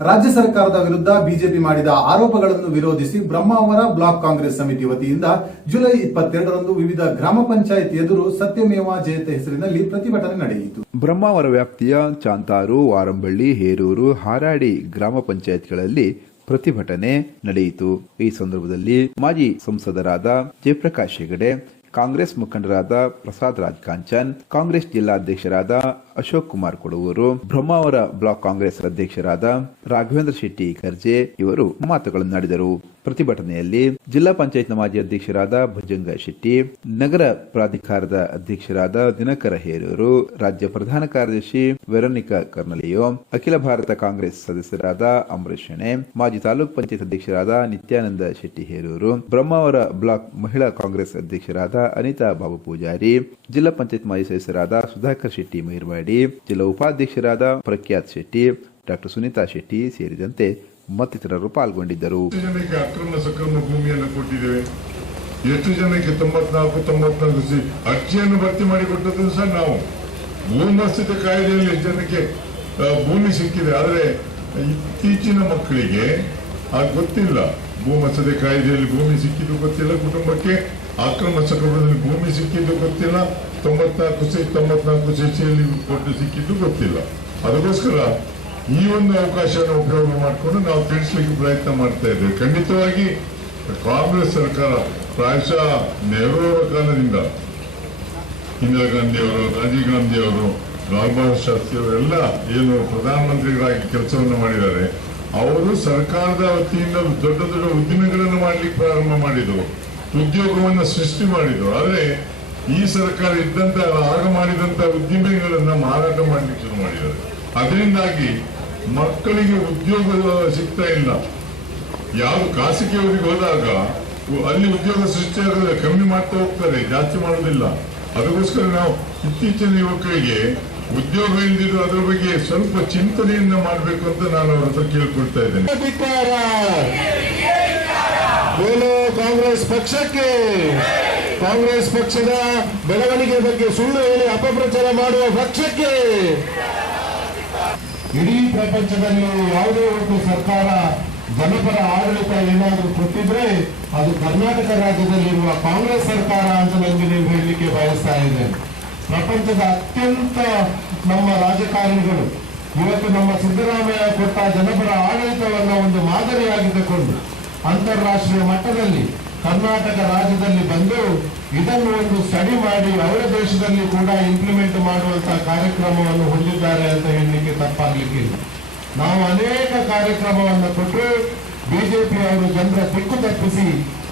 ರಾಜ್ಯ ಸರ್ಕಾರದ ವಿರುದ್ಧ ಬಿಜೆಪಿ ಮಾಡಿದ ಆರೋಪಗಳನ್ನು ವಿರೋಧಿಸಿ ಬ್ರಹ್ಮಾವರ ಬ್ಲಾಕ್ ಕಾಂಗ್ರೆಸ್ ಸಮಿತಿ ವತಿಯಿಂದ ಜುಲೈ ಇಪ್ಪತ್ತೆರಡರಂದು ವಿವಿಧ ಗ್ರಾಮ ಪಂಚಾಯತ್ ಎದುರು ಸತ್ಯಮೇವ ಜಯತೆ ಹೆಸರಿನಲ್ಲಿ ಪ್ರತಿಭಟನೆ ನಡೆಯಿತು. ಬ್ರಹ್ಮಾವರ ವ್ಯಾಪ್ತಿಯ ಚಾಂತಾರು, ವಾರಂಬಳ್ಳಿ, ಹೇರೂರು, ಹಾರಾಡಿ ಗ್ರಾಮ ಪಂಚಾಯತ್ಗಳಲ್ಲಿ ಪ್ರತಿಭಟನೆ ನಡೆಯಿತು. ಈ ಸಂದರ್ಭದಲ್ಲಿ ಮಾಜಿ ಸಂಸದರಾದ ಜಯಪ್ರಕಾಶ್ ಹೆಗಡೆ ಕಾಂಗ್ರೆಸ್ ಮುಖಂಡರಾದ ಪ್ರಸಾದ್ ರಾಜ್ ಕಾಂಚನ್ ಕಾಂಗ್ರೆಸ್ ಜಿಲ್ಲಾಧ್ಯಕ್ಷರಾದ ಅಶೋಕ್ ಕುಮಾರ್ ಕೊಡುವರು ಬ್ರಹ್ಮಾವರ ಬ್ಲಾಕ್ ಕಾಂಗ್ರೆಸ್ ಅಧ್ಯಕ್ಷರಾದ ರಾಘವೇಂದ್ರ ಶೆಟ್ಟಿ ಖರ್ಜೆ ಇವರು ಮಾತುಗಳನ್ನಾಡಿದರು ಪ್ರತಿಭಟನೆಯಲ್ಲಿ ಜಿಲ್ಲಾ ಪಂಚಾಯತ್ನ ಮಾಜಿ ಅಧ್ಯಕ್ಷರಾದ ಭುಜಂಗ ಶೆಟ್ಟಿ, ನಗರ ಪ್ರಾಧಿಕಾರದ ಅಧ್ಯಕ್ಷರಾದ ದಿನಕರ ಹೇರೂರು, ರಾಜ್ಯ ಪ್ರಧಾನ ಕಾರ್ಯದರ್ಶಿ ವೆರೋನಿಕಾ ಕರ್ನಲಿಯೋ, ಅಖಿಲ ಭಾರತ ಕಾಂಗ್ರೆಸ್ ಸದಸ್ಯರಾದ ಅಂಬರೀಶ್ ಶೆಣೆ, ಮಾಜಿ ತಾಲೂಕ್ ಪಂಚಾಯತ್ ಅಧ್ಯಕ್ಷರಾದ ನಿತ್ಯಾನಂದ ಶೆಟ್ಟಿ ಹೇರೂರು ಬ್ರಹ್ಮಾವರ ಬ್ಲಾಕ್ ಮಹಿಳಾ ಕಾಂಗ್ರೆಸ್ ಅಧ್ಯಕ್ಷರಾದ ಅನಿತಾ ಬಾಬು ಪೂಜಾರಿ, ಜಿಲ್ಲಾ ಪಂಚಾಯತ್ ಮಾಜಿ ಸದಸ್ಯರಾದ ಸುಧಾಕರ್ ಶೆಟ್ಟಿ ಮೈರ್ವಾಡಿ ಜಿಲ್ಲಾ ಉಪಾಧ್ಯಕ್ಷರಾದ ಪ್ರಖ್ಯಾತ್ ಶೆಟ್ಟಿ, ಡಾಕ್ಟರ್ ಸುನೀತಾ ಶೆಟ್ಟಿ ಸೇರಿದಂತೆ ಮತ್ತಿತರರು ಪಾಲ್ಗೊಂಡಿದ್ದರು. ಅಕ್ರಮ ಸಕ್ರಮ ಭೂಮಿಯನ್ನು ಕೊಟ್ಟಿದ್ದೇವೆ? ಎಷ್ಟು ಜನಕ್ಕೆ ತೊಂಬತ್ನಾಲ್ಕು ತೊಂಬತ್ನಾಲ್ಕು ಸಿ ಅರ್ಜಿಯನ್ನು ಭರ್ತಿ ಮಾಡಿ ಕೊಟ್ಟದ್ದು ಸಹ ನಾವು. ಭೂಮಸ್ಥಿತ ಕಾಯ್ದೆಯಲ್ಲಿ ಎಷ್ಟು ಜನಕ್ಕೆ ಭೂಮಿ ಸಿಕ್ಕಿದೆ. ಆದರೆ ಇತ್ತೀಚಿನ ಮಕ್ಕಳಿಗೆ ಅದು ಗೊತ್ತಿಲ್ಲ. ಭೂಮಸ್ಥಿತ ಕಾಯ್ದೆಯಲ್ಲಿ ಭೂಮಿ ಸಿಕ್ಕಿದ್ದು ಗೊತ್ತಿಲ್ಲ, ಕುಟುಂಬಕ್ಕೆ ಅಕ್ರಮ ಸಕ್ರಮದಲ್ಲಿ ಭೂಮಿ ಸಿಕ್ಕಿದ್ದು ಗೊತ್ತಿಲ್ಲ ತೊಂಬತ್ನಾಲ್ಕು ಸಿ ತೊಂಬತ್ನಾಲ್ಕು ಸಿಸಿಯಲ್ಲಿ ಕೊಟ್ಟು ಸಿಕ್ಕಿದ್ದು ಗೊತ್ತಿಲ್ಲ. ಅದಕ್ಕೋಸ್ಕರ ಈ ಒಂದು ಅವಕಾಶನ ಉಪಯೋಗ ಮಾಡಿಕೊಂಡು ನಾವು ತಿಳಿಸ್ಲಿಕ್ಕೆ ಪ್ರಯತ್ನ ಮಾಡ್ತಾ ಇದ್ದೇವೆ. ಖಂಡಿತವಾಗಿ ಕಾಂಗ್ರೆಸ್ ಸರ್ಕಾರ ಪ್ರಾಯಶಃ ನೆಹರು ಅವರ ಕಾಲದಿಂದ ಇಂದಿರಾ ಗಾಂಧಿ ಅವರು ರಾಜೀವ್ ಗಾಂಧಿ ಅವರು ಲಾಲ್ ಬಹದ್ದೂರ್ ಶಾಸ್ತ್ರಿ ಅವರೆಲ್ಲ ಏನು ಪ್ರಧಾನಮಂತ್ರಿಗಳಾಗಿ ಕೆಲಸವನ್ನು ಮಾಡಿದ್ದಾರೆ ಅವರು ಸರ್ಕಾರದ ವತಿಯಿಂದ ದೊಡ್ಡ ದೊಡ್ಡ ಉದ್ದಿಮೆಗಳನ್ನು ಮಾಡಲಿಕ್ಕೆ ಪ್ರಾರಂಭ ಮಾಡಿದರು. ಉದ್ಯೋಗವನ್ನು ಸೃಷ್ಟಿ ಮಾಡಿದ್ರು. ಆದರೆ ಈ ಸರ್ಕಾರ ಇದ್ದಂತ ಆಗ ಮಾಡಿದಂತ ಉದ್ದಿಮೆಗಳನ್ನ ಮಾರಾಟ ಮಾಡಲಿಕ್ಕೆ ಶುರು ಮಾಡಿದ್ದಾರೆ. ಅದರಿಂದಾಗಿ ಮಕ್ಕಳಿಗೆ ಉದ್ಯೋಗ ಸಿಗ್ತಾ ಇಲ್ಲ. ಯಾರು ಖಾಸಗಿಯವರಿಗೆ ಹೋದಾಗ ಅಲ್ಲಿ ಉದ್ಯೋಗ ಸೃಷ್ಟಿಯಾಗದೆ ಕಮ್ಮಿ ಮಾಡ್ತಾ ಹೋಗ್ತಾರೆ, ಜಾಸ್ತಿ ಮಾಡೋದಿಲ್ಲ. ಅದಕ್ಕೋಸ್ಕರ ನಾವು ಇತ್ತೀಚಿನ ಯುವಕರಿಗೆ ಉದ್ಯೋಗ ಇಲ್ದಿದ್ದು ಅದ್ರ ಬಗ್ಗೆ ಸ್ವಲ್ಪ ಚಿಂತನೆಯನ್ನ ಮಾಡಬೇಕು ಅಂತ ನಾನು ಅವ್ರ ಹತ್ರ ಕೇಳ್ಕೊಳ್ತಾ ಇದ್ದೇನೆ. ಬೋಲೋ ಕಾಂಗ್ರೆಸ್ ಪಕ್ಷಕ್ಕೆ. ಕಾಂಗ್ರೆಸ್ ಪಕ್ಷದ ಬೆಳವಣಿಗೆ ಬಗ್ಗೆ ಸುಳ್ಳು ಹೇಳಿ ಅಪಪ್ರಚಾರ ಮಾಡುವ ಪಕ್ಷಕ್ಕೆ. ಇಡೀ ಪ್ರಪಂಚದಲ್ಲಿ ಯಾವುದೇ ಒಂದು ಸರ್ಕಾರ ಜನಪರ ಆಡಳಿತ ಏನಾದರೂ ಕೊಟ್ಟಿದ್ರೆ ಅದು ಕರ್ನಾಟಕ ರಾಜ್ಯದಲ್ಲಿರುವ ಕಾಂಗ್ರೆಸ್ ಸರ್ಕಾರ ಅಂತ ನನಗೆ ನೀವು ಹೇಳಲಿಕ್ಕೆ ಬಯಸ್ತಾ ಇದ್ದೇನೆ. ಪ್ರಪಂಚದ ಅತ್ಯಂತ ನಮ್ಮ ರಾಜಕಾರಣಿಗಳು, ಇವತ್ತು ನಮ್ಮ ಸಿದ್ದರಾಮಯ್ಯ ಕೊಟ್ಟ ಜನಪರ ಆಡಳಿತವನ್ನು ಒಂದು ಮಾದರಿಯಾಗಿ ಅಂತಾರಾಷ್ಟ್ರೀಯ ಮಟ್ಟದಲ್ಲಿ, ಕರ್ನಾಟಕ ರಾಜ್ಯದಲ್ಲಿ ಬಂದು ಇದನ್ನು ಒಂದು ಸ್ಟಡಿ ಮಾಡಿ ಅವರ ದೇಶದಲ್ಲಿ ಕೂಡ ಇಂಪ್ಲಿಮೆಂಟ್ ಮಾಡುವಂತಹ ಕಾರ್ಯಕ್ರಮವನ್ನು ಹೊಂದಿದ್ದಾರೆ ಅಂತ ಹೇಳಲಿಕ್ಕೆ ತಪ್ಪಾಗ್ಲಿಕ್ಕಿಲ್ಲ ನಾವು ಅನೇಕ ಕಾರ್ಯಕ್ರಮವನ್ನು ಕೊಟ್ಟು ಬಿಜೆಪಿ ಅವರು ಜನರ ದಿಕ್ಕು ತಪ್ಪಿಸಿ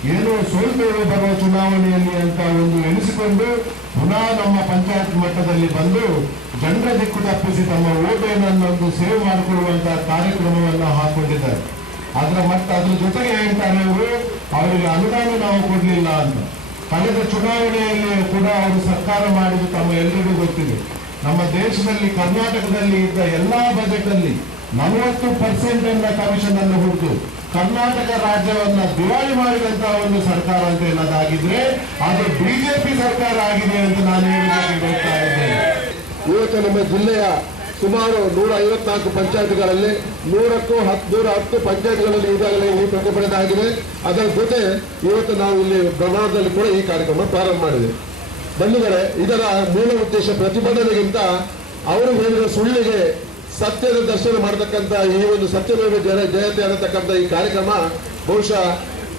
ಏನೋ ಸೋಲ್ತೇವೆ ಬರುವ ಚುನಾವಣೆಯಲ್ಲಿ ಅಂತ ಒಂದು ಎಣಿಸಿಕೊಂಡು ಪುನಃ ನಮ್ಮ ಪಂಚಾಯತ್ ಮಟ್ಟದಲ್ಲಿ ಬಂದು ಜನರ ದಿಕ್ಕು ತಪ್ಪಿಸಿ ತಮ್ಮ ಓಟೇನನ್ನೊಂದು ಸೇವ್ ಮಾಡಿಕೊಳ್ಳುವಂತಹ ಕಾರ್ಯಕ್ರಮವನ್ನು ಹಾಕೊಂಡಿದ್ದಾರೆ. ಅದರ ಮಟ್ಟ ಅದ್ರ ಜೊತೆಗೆ ಹೇಳ್ತಾರೆ ಅವರು, ಅವರಿಗೆ ಅನುದಾನ ನಾವು ಕೊಡಲಿಲ್ಲ ಅಂತ. ಕಳೆದ ಚುನಾವಣೆಯಲ್ಲಿ ಕೂಡ ಅವರು ಸರ್ಕಾರ ಮಾಡಿದ್ದು ತಮ್ಮ ಎಲ್ಲರಿಗೂ ಗೊತ್ತಿದೆ. ನಮ್ಮ ದೇಶದಲ್ಲಿ, ಕರ್ನಾಟಕದಲ್ಲಿ ಇದ್ದ ಎಲ್ಲಾ ಬಜೆಟ್ ಅಲ್ಲಿ ನಲವತ್ತು ಪರ್ಸೆಂಟ್ ಅನ್ನ ಕಮಿಷನ್ ಅನ್ನು ಹುಡುಕು ಕರ್ನಾಟಕ ರಾಜ್ಯವನ್ನ ದಿವಾಳಿ ಮಾಡಿದಂತಹ ಒಂದು ಸರ್ಕಾರ ಅಂತ ಹೇಳೋದಾಗಿದ್ರೆ, ಅದು ಬಿಜೆಪಿ ಸರ್ಕಾರ ಆಗಿದೆ ಅಂತ ನಾನು ಇವತ್ತು ನಮ್ಮ ಜಿಲ್ಲೆಯ ಸುಮಾರು ನೂರ ಐವತ್ನಾಲ್ಕು ಪಂಚಾಯತ್ಗಳಲ್ಲಿ ನೂರಕ್ಕೂ ಹತ್ತು ನೂರ ಹತ್ತು ಪಂಚಾಯತ್ಗಳಲ್ಲಿ ಈಗಾಗಲೇ ಈ ಪ್ರತಿಭಟನೆ ಆಗಿದೆ. ಅದರ ಜೊತೆ ಇವತ್ತು ನಾವು ಇಲ್ಲಿ ಪ್ರಮಾಣದಲ್ಲಿ ಕೂಡ ಈ ಕಾರ್ಯಕ್ರಮ ಪ್ರಾರಂಭ ಮಾಡಿದೆ. ಬಂಧುಗಳೇ, ಇದರ ಮೂಲ ಉದ್ದೇಶ ಪ್ರತಿಭಟನೆಗಿಂತ ಅವರು ಹೇಳಿದ ಸುಳ್ಳಿಗೆ ಸತ್ಯದ ದರ್ಶನ ಮಾಡತಕ್ಕಂತ ಈ ಒಂದು ಸತ್ಯಮೇವ ಜಯ ಜಯತೆ ಅನ್ನತಕ್ಕಂಥ ಈ ಕಾರ್ಯಕ್ರಮ, ಬಹುಶಃ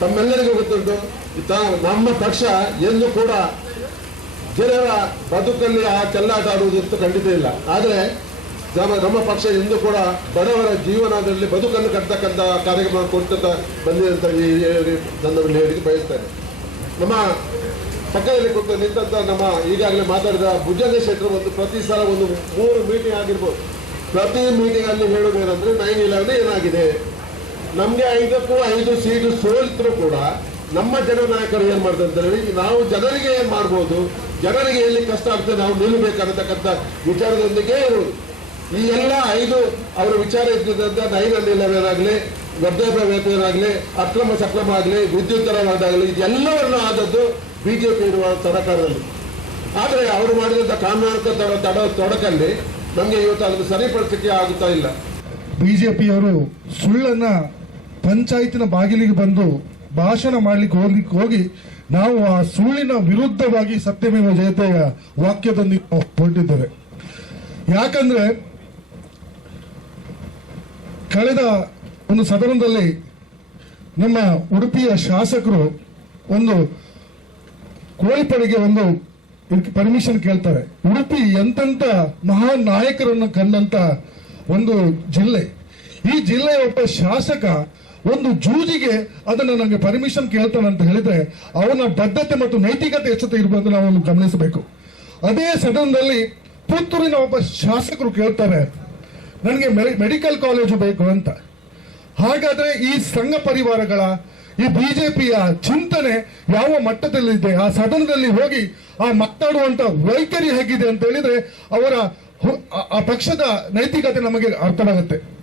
ತಮ್ಮೆಲ್ಲರಿಗೂ ಗೊತ್ತುಂಟು. ನಮ್ಮ ಪಕ್ಷ ಎಂದು ಕೂಡ ಜನರ ಬದುಕಲ್ಲಿ ಆ ಚೆಲ್ಲಾಟ ಆಡುವುದಂತೂ ಖಂಡಿತ ಇಲ್ಲ. ಆದರೆ ನಮ್ಮ ನಮ್ಮ ಪಕ್ಷ ಎಂದು ಕೂಡ ಬಡವರ ಜೀವನದಲ್ಲಿ ಬದುಕನ್ನು ಕಟ್ಟತಕ್ಕಂಥ ಕಾರ್ಯಕ್ರಮ ಕೊಡ್ತಾ ಬಂದಿದೆ ಈ ನನ್ನಲ್ಲಿ ಹೇಳಿಕ್ಕೆ ಬಯಸ್ತೇನೆ. ನಮ್ಮ ಪಕ್ಕದಲ್ಲಿ ಕೊಟ್ಟು ನಿಂತ ನಮ್ಮ ಈಗಾಗಲೇ ಮಾತಾಡಿದ ಭುಜಂಗ ಕ್ಷೇತ್ರ ಒಂದು ಪ್ರತಿ ಸಲ ಒಂದು ಮೂರು ಮೀಟಿಂಗ್ ಆಗಿರ್ಬೋದು. ಪ್ರತಿ ಮೀಟಿಂಗ್ ಅಲ್ಲಿ ಹೇಳೋದೇನಂದ್ರೆ ನೈನ್ ಇಲೆವೆನ್ ಏನಾಗಿದೆ? ನಮ್ಗೆ ಐದಕ್ಕೂ ಐದು ಸೀಟು ಸೋಲಿದ್ರು ಕೂಡ ನಮ್ಮ ಜನ ನಾಯಕರು ಏನ್ ಮಾಡ್ತಾರೆ ಹೇಳಿ, ನಾವು ಜನರಿಗೆ ಏನ್ ಮಾಡ್ಬೋದು? ಜನರಿಗೆ ಎಲ್ಲಿ ಕಷ್ಟ ಆಗ್ತದೆ, ನಾವು ನಿಲ್ಲಬೇಕನ್ನತಕ್ಕಂಥ ವಿಚಾರದೊಂದಿಗೆ ಈ ಎಲ್ಲ ಐದು ಅವರ ವಿಚಾರ ಇದ್ದಿದ್ದಂತ ನೈನ್ ಅಂಡ್ ಇಲೆವೆನ್ ಆಗಲಿ ವೃದ್ಧಾಪ್ಯ ವೇತನಾಗಲಿ ಅಕ್ರಮ ಸಕ್ರಮ ಆಗಲಿ, ವಿದ್ಯುತ್ ದರವಾದಾಗಲಿ ಇದೆಲ್ಲವನ್ನು ಆದದ್ದು ಬಿಜೆಪಿ ಇರುವ ಸರ್ಕಾರದಲ್ಲಿ. ಆದರೆ ಅವರು ಮಾಡಿದಂಥ ತಡ ತೊಡಕಲ್ಲಿ ನಮಗೆ ಇವತ್ತು ಅದನ್ನು ಸರಿಪಡಿಸಲಿಕ್ಕೆ ಆಗುತ್ತಾ ಇಲ್ಲ. ಬಿಜೆಪಿಯವರು ಸುಳ್ಳನ್ನ ಪಂಚಾಯತಿನ ಬಾಗಿಲಿಗೆ ಬಂದು ಭಾಷಣ ಮಾಡಲಿಕ್ಕೆ ಹೋಗ್ಲಿಕ್ಕೆ ಹೋಗಿ ನಾವು ಆ ಸುಳ್ಳಿನ ವಿರುದ್ಧವಾಗಿ ಸತ್ಯಮೇವ ಜಯತೆಯ ವಾಕ್ಯದೊಂದಿಗೆ ಹೊರಟಿದ್ದೇವೆ ಯಾಕಂದ್ರೆ ಕಳೆದ ಒಂದು ಸದನದಲ್ಲಿ ನಮ್ಮ ಉಡುಪಿಯ ಶಾಸಕರು ಒಂದು ಕೋಳಿಪಡೆಗೆ ಒಂದು ಪರ್ಮಿಷನ್ ಕೇಳ್ತಾರೆ. ಉಡುಪಿ ಎಂತೆಂತ ಮಹಾನ್ ನಾಯಕರನ್ನು ಕಂಡಂತ ಒಂದು ಜಿಲ್ಲೆ. ಈ ಜಿಲ್ಲೆಯ ಒಬ್ಬ ಶಾಸಕ ಒಂದು ಜೂಜಿಗೆ ಅದನ್ನು ನನಗೆ ಪರ್ಮಿಷನ್ ಕೇಳ್ತಾನೆ ಅಂತ ಹೇಳಿದ್ರೆ ಅವನ ಬದ್ಧತೆ ಮತ್ತು ನೈತಿಕತೆ ಎಚ್ಚತೆ ಇರಬಹುದು ನಾವು ಗಮನಿಸಬೇಕು. ಅದೇ ಸದನದಲ್ಲಿ ಪುತ್ತೂರಿನ ಒಬ್ಬ ಶಾಸಕರು ಕೇಳ್ತಾರೆ, ನನಗೆ ಮೆಡಿಕಲ್ ಕಾಲೇಜು ಬೇಕು ಅಂತ. ಹಾಗಾದ್ರೆ ಈ ಸಂಘ ಪರಿವಾರಗಳ ಈ ಬಿಜೆಪಿಯ ಚಿಂತನೆ ಯಾವ ಮಟ್ಟದಲ್ಲಿದೆ? ಆ ಸದನದಲ್ಲಿ ಹೋಗಿ ಆ ಮಾತಾಡುವಂತ ವೈಖರಿ ಹೇಗಿದೆ ಅಂತ ಹೇಳಿದ್ರೆ ಅವರ ಆ ಪಕ್ಷದ ನೈತಿಕತೆ ನಮಗೆ ಅರ್ಥವಾಗುತ್ತೆ.